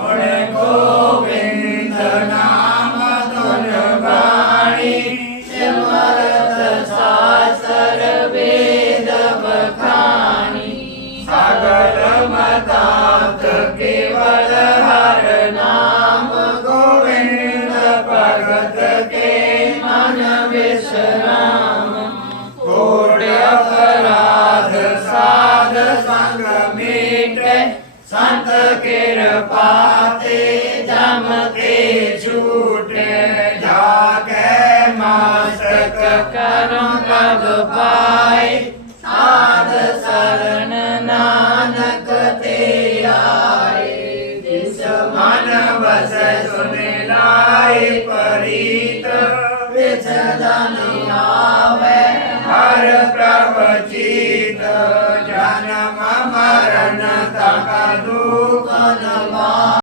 Oreko. ਸੰਤ ਕਿਰਪਾ ਤੇ ਜਮ ਕੇ ਛੂਟੇ ਜਾ ਕੇ ਮਾਸਕ ਕਰਮ ਪਦ ਪਾਏ। ਸਾਧ ਸਰਣ ਨਾਨਕ ਤੇ ਆਏ। ਜਿਸ ਮਨ ਵਸੈ ਸੁਨੇ ਲਾਏ, ਪਰੀਤ ਵਿਚ ਜਨ Anamah.